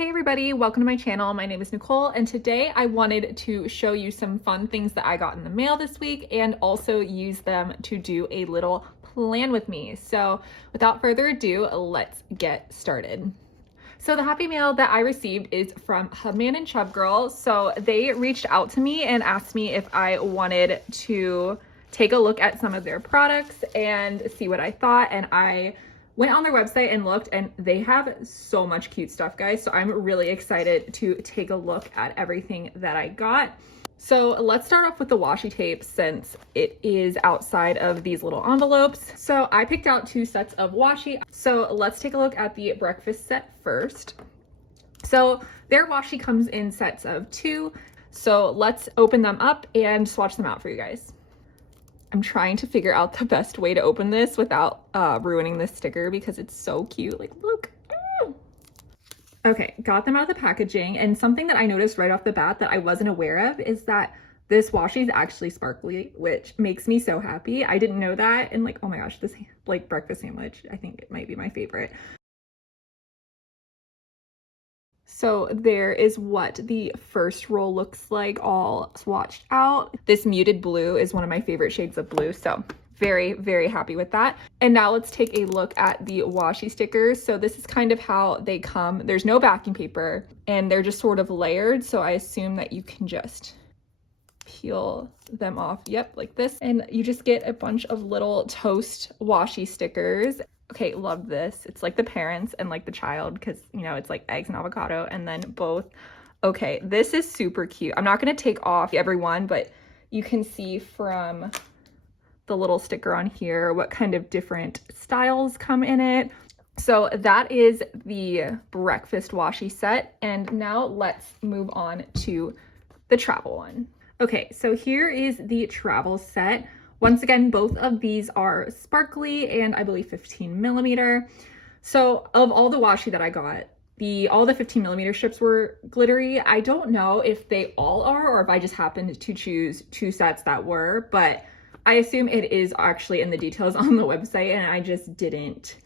Hey everybody, welcome to my channel. My name is Nicole and today I wanted to show you some fun things that I got in the mail this week and also use them to do a little plan with me. So without further ado, let's get started. So the happy mail that I received is from HUBMAN and CHUBGIRL. So they reached out to me and asked me if I wanted to take a look at some of their products and see what I thought, and I went on their website and looked, and they have so much cute stuff, guys. So I'm really excited to take a look at everything that I got. So let's start off with the washi tape since it is outside of these little envelopes. So I picked out 2 sets of washi. So let's take a look at the breakfast set first. So their washi comes in sets of 2. So let's open them up and swatch them out for you guys. I'm trying to figure out the best way to open this without ruining this sticker because it's so cute. Like, look. Okay, got them out of the packaging, and something that I noticed right off the bat that I wasn't aware of is that this washi is actually sparkly, which makes me so happy. I didn't know that, and like, oh my gosh, this like breakfast sandwich, I think it might be my favorite. So there is what the first roll looks like, all swatched out. This muted blue is one of my favorite shades of blue, so very, very happy with that. And now let's take a look at the washi stickers. So this is kind of how they come. There's no backing paper, and they're just sort of layered, so I assume that you can just peel them off, yep, like this, and you just get a bunch of little toast washi stickers. Okay, love this. It's like the parents and like the child, because you know it's like eggs and avocado and then both. Okay, this is super cute. I'm not going to take off every one, but you can see from the little sticker on here what kind of different styles come in it. So that is the breakfast washi set, and now let's move on to the travel one. Okay, so here is the travel set. Once again, both of these are sparkly and I believe 15 millimeter. So of all the washi that I got, all the 15 millimeter strips were glittery. I don't know if they all are or if I just happened to choose 2 sets that were, but I assume it is actually in the details on the website and I just didn't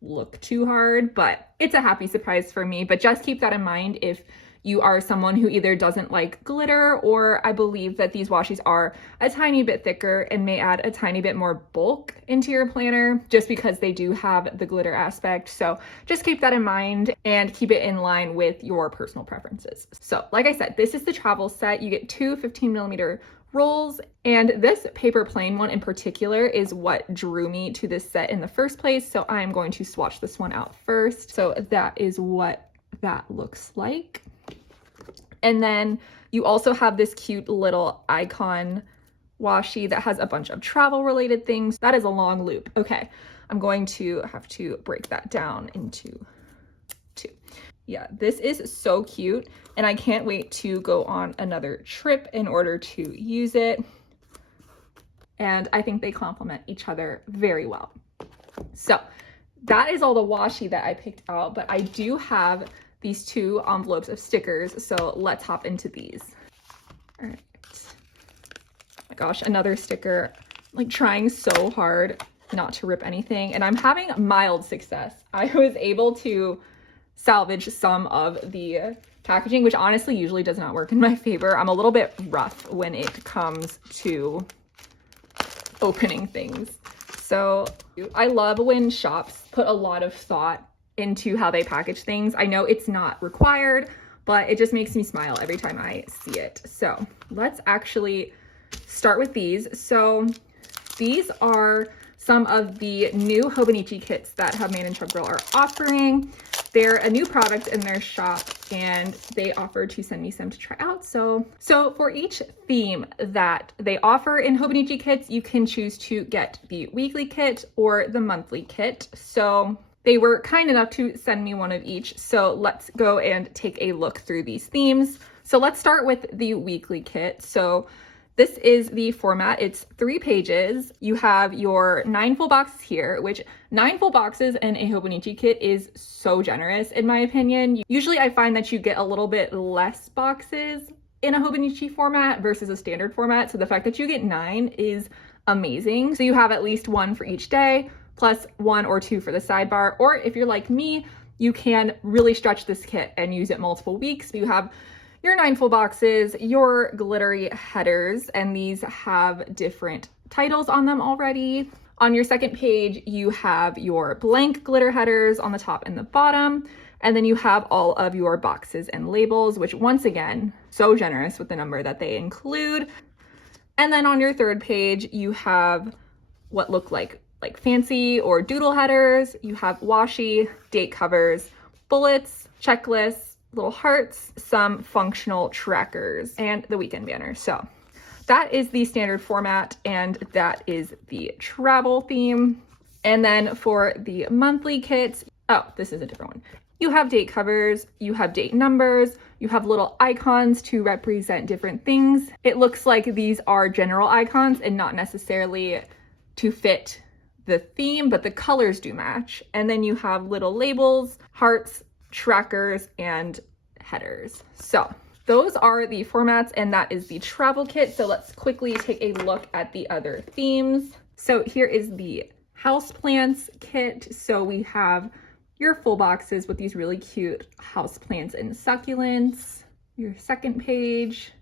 look too hard, but it's a happy surprise for me. But just keep that in mind if you are someone who either doesn't like glitter, or I believe that these washis are a tiny bit thicker and may add a tiny bit more bulk into your planner just because they do have the glitter aspect. So just keep that in mind and keep it in line with your personal preferences. So like I said, this is the travel set. You get 2 15 millimeter rolls, and this paper plane one in particular is what drew me to this set in the first place. So I'm going to swatch this one out first. So that is what that looks like. And then you also have this cute little icon washi that has a bunch of travel related things. That is a long loop. Okay, I'm going to have to break that down into 2. Yeah, this is so cute, and I can't wait to go on another trip in order to use it. And I think they complement each other very well. So that is all the washi that I picked out, but I do have these 2 envelopes of stickers, so let's hop into these. All right. Oh my gosh, another sticker. Like trying so hard not to rip anything, and I'm having mild success. I was able to salvage some of the packaging, which honestly usually does not work in my favor. I'm a little bit rough when it comes to opening things. So I love when shops put a lot of thought into how they package things. I know it's not required, but it just makes me smile every time I see it. So let's actually start with these. So these are some of the new hobonichi kits that HUBMAN and CHUBGIRL are offering. They're a new product in their shop, and they offered to send me some to try out. So for each theme that they offer in hobonichi kits, you can choose to get the weekly kit or the monthly kit. So they were kind enough to send me one of each. So let's go and take a look through these themes. So let's start with the weekly kit. So this is the format. It's 3 pages. You have your 9 full boxes here, which 9 full boxes in a hobonichi kit is so generous in my opinion. Usually I find that you get a little bit less boxes in a hobonichi format versus a standard format. So the fact that you get 9 is amazing. So you have at least 1 for each day, plus 1 or 2 for the sidebar. Or if you're like me, You can really stretch this kit and use it multiple weeks. You have your 9 full boxes, your glittery headers, and these have different titles on them already. On your second page, you have your blank glitter headers on the top and the bottom, and then you have all of your boxes and labels, which once again, so generous with the number that they include. And then on your third page, you have what look like fancy or doodle headers. You have washi, date covers, bullets, checklists, little hearts, some functional trackers, and the weekend banner. So that is the standard format, and that is the travel theme. And then for the monthly kits, oh, this is a different one. You have date covers, you have date numbers, you have little icons to represent different things. It looks like these are general icons and not necessarily to fit the theme, but the colors do match. And then you have little labels, hearts, trackers, and headers. So those are the formats, and that is the travel kit. So let's quickly take a look at the other themes. So here is the houseplants kit. So we have your full boxes with these really cute houseplants and succulents, your second page,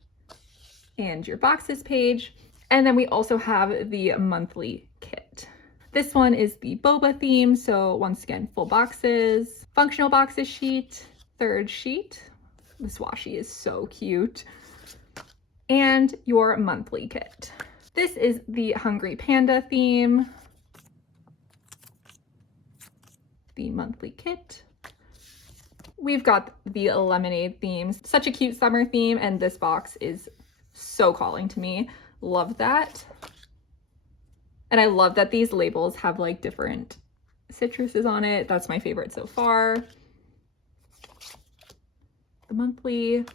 and your boxes page. And then we also have the monthly kit. This one is the boba theme. So once again, full boxes, functional boxes sheet, third sheet. This washi is so cute. And your monthly kit. This is the Hungry Panda theme. The monthly kit. We've got the lemonade themes. Such a cute summer theme, and this box is so calling to me. Love that. And I love that these labels have like different citruses on it. That's my favorite so far. The monthly.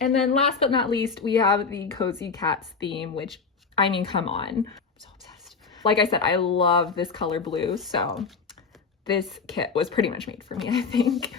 And then last but not least, we have the Cozy Cats theme, which, I mean, come on. I'm so obsessed. Like I said, I love this color blue, so this kit was pretty much made for me, I think.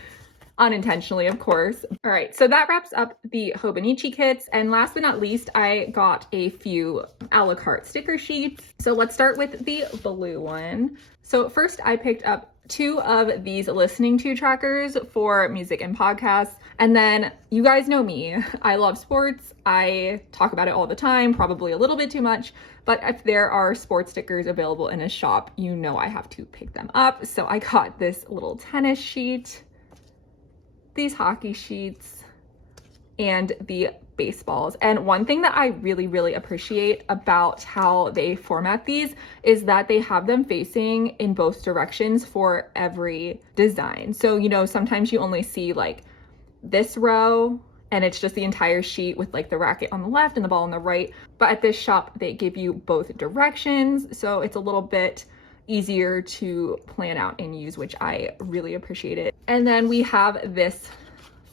Unintentionally, of course. All right, so that wraps up the hobonichi kits. And last but not least, I got a few a la carte sticker sheets. So let's start with the blue one. So first I picked up 2 of these listening to trackers for music and podcasts. And then you guys know me, I love sports. I talk about it all the time, probably a little bit too much, but if there are sports stickers available in a shop, you know I have to pick them up. So I got this little tennis sheet, these hockey sheets, and the baseballs. And one thing that I really, really appreciate about how they format these is that they have them facing in both directions for every design. So, you know, sometimes you only see like this row and it's just the entire sheet with like the racket on the left and the ball on the right. But at this shop, they give you both directions. So it's a little bit easier to plan out and use, which I really appreciate it. And then we have this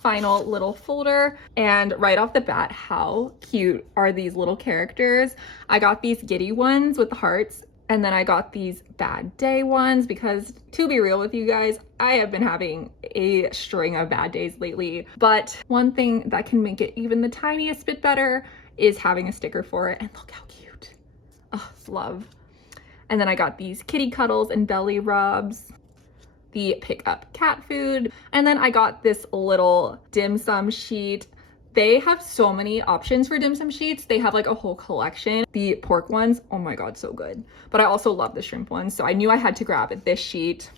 final little folder, and right off the bat, how cute are these little characters? I got these giddy ones with the hearts, and then I got these bad day ones because, to be real with you guys, I have been having a string of bad days lately. But one thing that can make it even the tiniest bit better is having a sticker for it, and look how cute. Oh, love. And then I got these kitty cuddles and belly rubs, the pick up cat food, and then I got this little dim sum sheet. They have so many options for dim sum sheets. They have like a whole collection. The pork ones, oh my god, so good. But I also love the shrimp ones, so I knew I had to grab this sheet.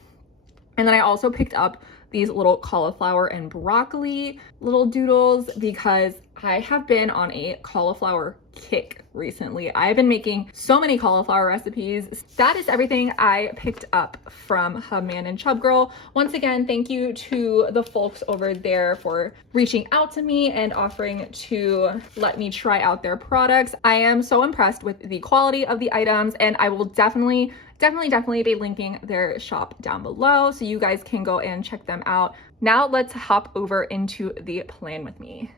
And then I also picked up these little cauliflower and broccoli little doodles because I have been on a cauliflower kick recently. I've been making so many cauliflower recipes. That is everything I picked up from HUBMAN and CHUBGIRL. Once again, thank you to the folks over there for reaching out to me and offering to let me try out their products. I am so impressed with the quality of the items, and I will definitely be linking their shop down below so you guys can go and check them out. Now let's hop over into the plan with me.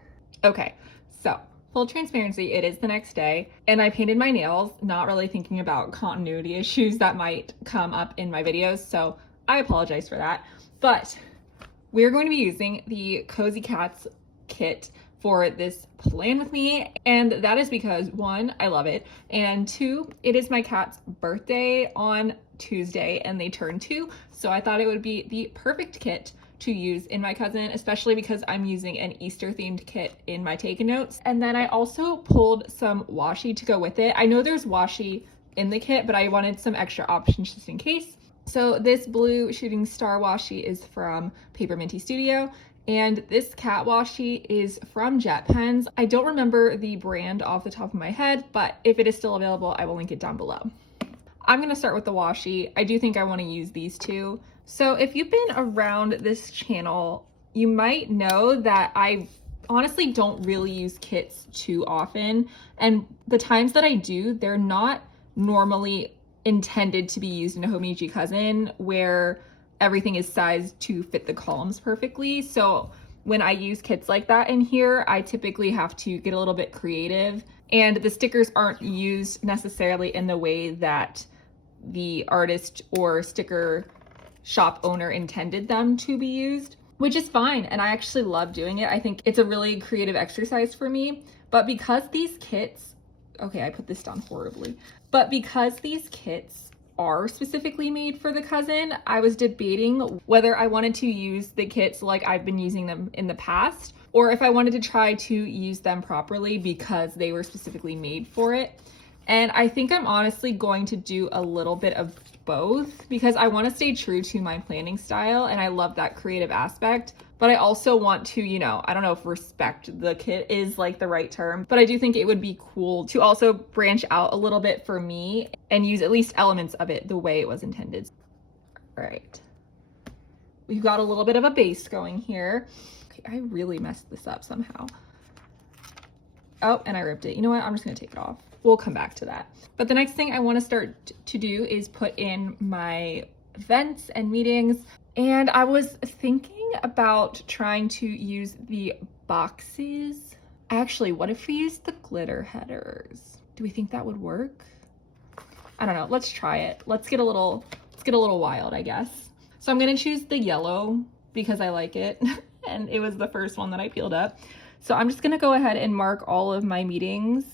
Okay, so full transparency, it is the next day and I painted my nails, not really thinking about continuity issues that might come up in my videos, so I apologize for that. But we're going to be using the Cozy Cats kit for this plan with me, and that is because 1, I love it, and 2, it is my cat's birthday on Tuesday and they turn 2. So I thought it would be the perfect kit to use in my cousin, especially because I'm using an Easter themed kit in my taken notes. And then I also pulled some washi to go with it. I know there's washi in the kit, but I wanted some extra options just in case. So this blue shooting star washi is from Paper Minty Studio, and this cat washi is from Jet Pens. I don't remember the brand off the top of my head, but if it is still available, I will link it down below. I'm gonna start with the washi. I do think I wanna use these two. So if you've been around this channel, you might know that I honestly don't really use kits too often. And the times that I do, they're not normally intended to be used in a hobonichi cousin where everything is sized to fit the columns perfectly. So when I use kits like that in here, I typically have to get a little bit creative, and the stickers aren't used necessarily in the way that the artist or sticker shop owner intended them to be used, which is fine. And I actually love doing it. I think it's a really creative exercise for me. But because these kits, okay, I put this down horribly, but because these kits are specifically made for the cousin, I was debating whether I wanted to use the kits like I've been using them in the past, or if I wanted to try to use them properly because they were specifically made for it. And I think I'm honestly going to do a little bit of both because I want to stay true to my planning style and I love that creative aspect, but I also want to, you know, I don't know if respect the kit is like the right term, but I do think it would be cool to also branch out a little bit for me and use at least elements of it the way it was intended. All right. We've got a little bit of a base going here. Okay, I really messed this up somehow. Oh, and I ripped it. You know what? I'm just gonna take it off. We'll come back to that. But the next thing I want to start to do is put in my events and meetings. And I was thinking about trying to use the boxes. Actually, what if we use the glitter headers? Do we think that would work? I don't know. Let's try it. Let's get a little wild, I guess. So I'm gonna choose the yellow because I like it. And it was the first one that I peeled up. So I'm just gonna go ahead and mark all of my meetings.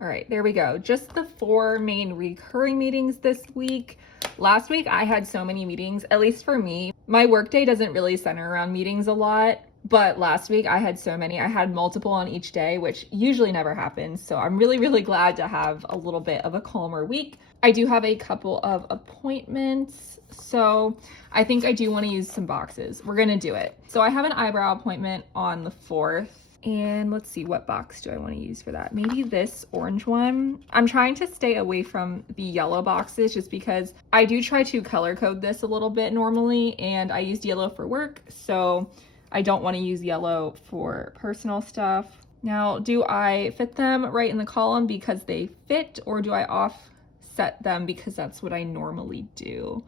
All right, there we go. Just the 4 main recurring meetings this week. Last week I had so many meetings, at least for me. My workday doesn't really center around meetings a lot, but last week I had so many. I had multiple on each day, which usually never happens. So I'm really, really glad to have a little bit of a calmer week. I do have a couple of appointments, so I think I do want to use some boxes. We're gonna do it. So I have an eyebrow appointment on the 4th. And let's see, what box do I want to use for that? Maybe this orange one. I'm trying to stay away from the yellow boxes just because I do try to color code this a little bit normally, and I used yellow for work, so I don't want to use yellow for personal stuff. Now, do I fit them right in the column because they fit, or do I offset them because that's what I normally do?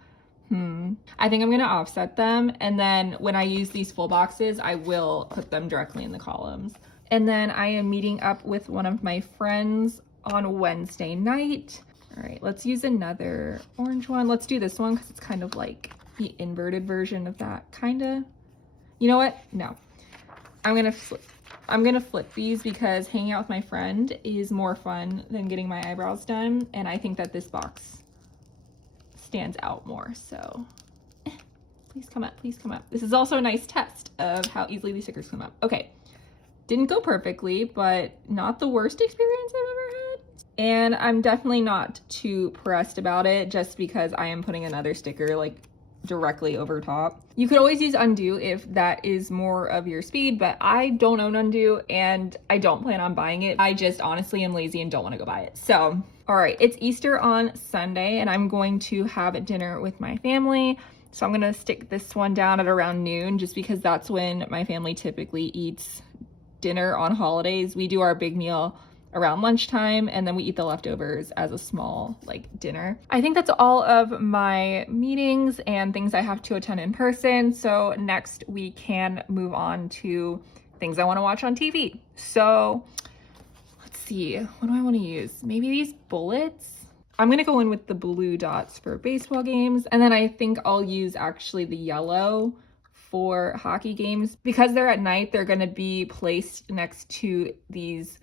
I think I'm gonna offset them, and then when I use these full boxes, I will put them directly in the columns. And then I am meeting up with one of my friends on Wednesday night. All right, let's use another orange one. Let's do this one because it's kind of like the inverted version of that, kinda. You know what? No, I'm gonna flip these because hanging out with my friend is more fun than getting my eyebrows done, and I think that this box stands out more. So please come up, please come up. This is also a nice test of how easily these stickers come up. Okay, didn't go perfectly, but not the worst experience I've ever had. And I'm definitely not too pressed about it just because I am putting another sticker like directly over top. You could always use undo if that is more of your speed, but I don't own undo and I don't plan on buying it. I just honestly am lazy and don't want to go buy it. So, all right, it's Easter on Sunday and I'm going to have dinner with my family. So I'm gonna stick this one down at around noon just because that's when my family typically eats dinner on holidays. We do our big meal around lunchtime and then we eat the leftovers as a small like dinner. I think that's all of my meetings and things I have to attend in person. So next we can move on to things I want to watch on TV. So let's see, what do I want to use? Maybe these bullets. I'm gonna go in with the blue dots for baseball games, and then I think I'll use actually the yellow for hockey games. Because they're at night, they're gonna be placed next to these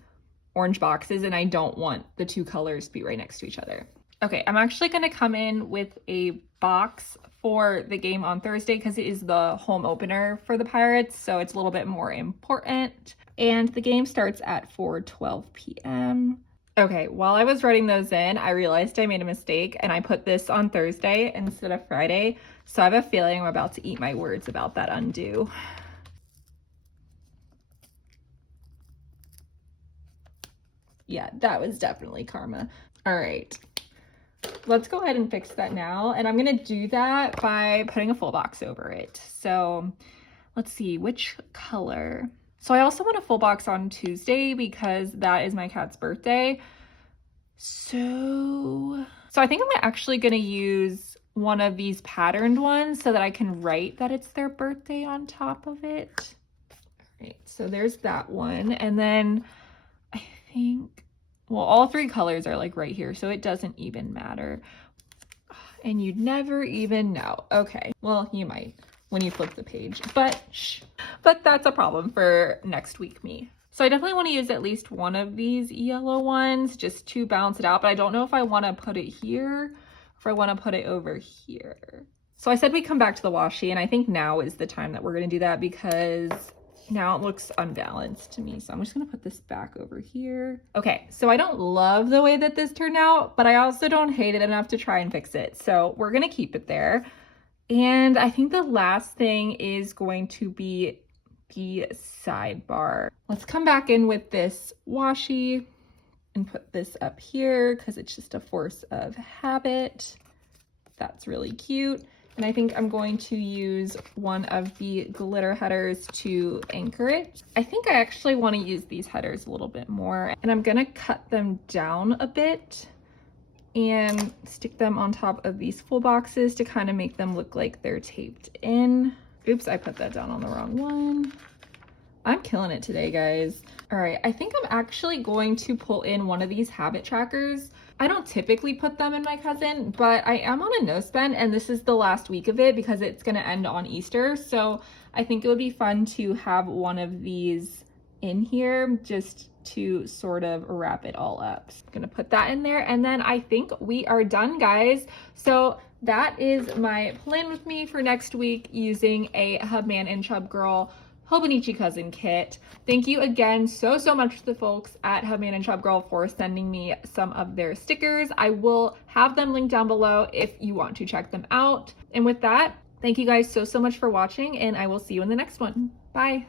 orange boxes and I don't want the two colors to be right next to each other. Okay, I'm actually gonna come in with a box for the game on Thursday because it is the home opener for the Pirates, so it's a little bit more important. And the game starts at 4:12 p.m. Okay, while I was writing those in, I realized I made a mistake and I put this on Thursday instead of Friday. So I have a feeling I'm about to eat my words about that undo. Yeah, that was definitely karma. All right, let's go ahead and fix that now. And I'm gonna do that by putting a full box over it. So let's see, which color? So I also want a full box on Tuesday because that is my cat's birthday. So I think I'm actually gonna use one of these patterned ones so that I can write that it's their birthday on top of it. All right, so there's that one. And then I think, well, all three colors are like right here, so it doesn't even matter. And you'd never even know. Okay, well, you might when you flip the page, but shh. But that's a problem for next week me. So I definitely want to use at least one of these yellow ones just to balance it out, but I don't know if I want to put it here or if I want to put it over here. So I said we come back to the washi, and I think now is the time that we're going to do that because now it looks unbalanced to me. So I'm just going to put this back over here. Okay, so I don't love the way that this turned out, but I also don't hate it enough to try and fix it. So we're going to keep it there. And I think the last thing is going to be the sidebar. Let's come back in with this washi and put this up here because it's just a force of habit. That's really cute. And I think I'm going to use one of the glitter headers to anchor it. I think I actually want to use these headers a little bit more, and I'm gonna cut them down a bit and stick them on top of these full boxes to kind of make them look like they're taped in. Oops, I put that down on the wrong one. I'm killing it today, guys. All right, I think I'm actually going to pull in one of these habit trackers. I don't typically put them in my cousin, but I am on a no spend, and this is the last week of it because it's gonna end on Easter. So I think it would be fun to have one of these in here just to sort of wrap it all up. So I'm gonna put that in there, and then I think we are done, guys. So that is my plan with me for next week using a Hubman and CHUBGIRL hobonichi cousin kit. Thank you again so much to the folks at Hubman and CHUBGIRL for sending me some of their stickers. I will have them linked down below if you want to check them out. And with that, thank you guys so much for watching, and I will see you in the next one. Bye.